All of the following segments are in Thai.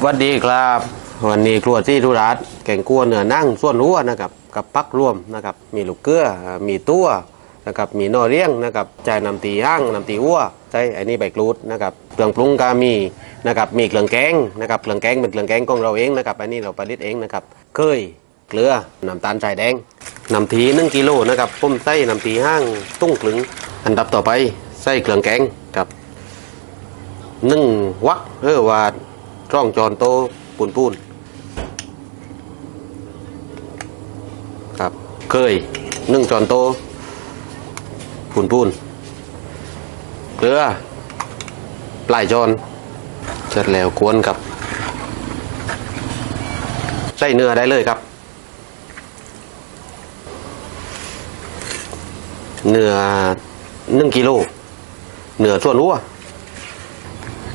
สวัสดีครับ วันนี้ครัวที่ธุรัสแกงกัวเนื้อนั่งส่วนหัวนะครับกับปักรวมนะครับมีลูกเกลืออ่ามีตัวนะครับมีนอเรียงนะครับใจ่น้ำตีห้างน้ำตีหัวใช้อันนี้ใบกรูดนะครับเครื่องปรุงก็มีนะครับมีเครื่องแกงนะครับเครื่องแกงเป็นเครื่องแกงของเราเองนะครับอันนี้เราผลิตเองนะครับเคยเกลือน้ำตาลทรายแดงน้ำทีหนึ่งกิโลนะครับผมใส่น้ำทีห้างตุ้งกลึง อันดับต่อไปใส่เครื่องแกงครับนึ่งวักเออว่า ร่องจอนโตปูนปูนครับ เคยนึ่งจอนโตปูนปูนเกลือปลายจอนเสร็จแล้วกวนครับ ใส่เนื้อได้เลยครับ เนื้อหนึ่งกิโลเนื้อส่วนหัว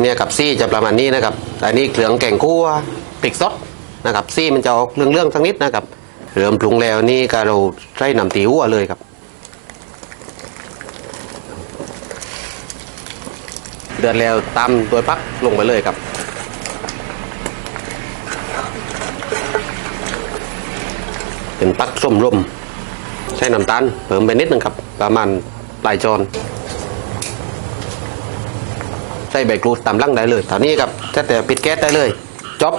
เนี่ยกับซี่จะประมาณนี้นะครับแต่นี่เครื่องแกงคั่วพริกซดนะครับซี่มันจะออกเรื่องๆสักนิดนะครับเริ่มปรุงแล้วนี่ก็เราใส่น้ำตีหัวเลยครับเดือดแล้วตำตัวพักลงไปเลยครับเป็นปักส้มลมใช้น้ำตาลเพิ่มไปนิดนึงครับ ประมาณปลายจอน ใส่ใบกรูดตามล่างได้เลยตอนนี้ครับแค่แต่ปิดแก๊สได้เลยจบ